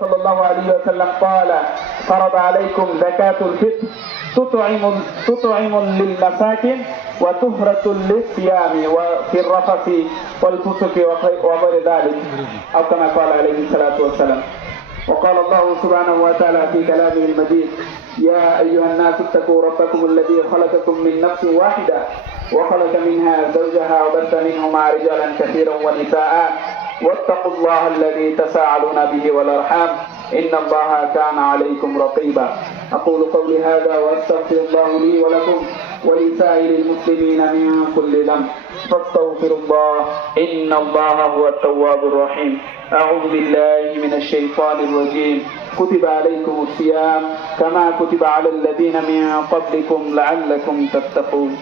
صلى الله عليه وسلم قال فرض عليكم زكاة الفطر تطعم للمساكين وطهرة للصيام وفي الرفث والفسق وغير ذلك أو كما قال عليه الصلاة والسلام. وقال الله سبحانه وتعالى في كلامه المجيد: يا أيها الناس اتقوا ربكم الذي خلقكم من نفس واحدة وخلق منها زوجها وبث منهما رجالا كثيرا ونساء واتقوا الله الذي تساءلون به والأرحام إن الله كان عليكم رقيبا. أقول قولي هذا وأستغفر الله لي ولكم ولسائر المسلمين من كل ذنب فاستغفروا الله إن الله هو التواب الرحيم. أعوذ بالله من الشيطان الرجيم. كتب عليكم الصيام كما كتب على الذين من قبلكم لعلكم تتقون.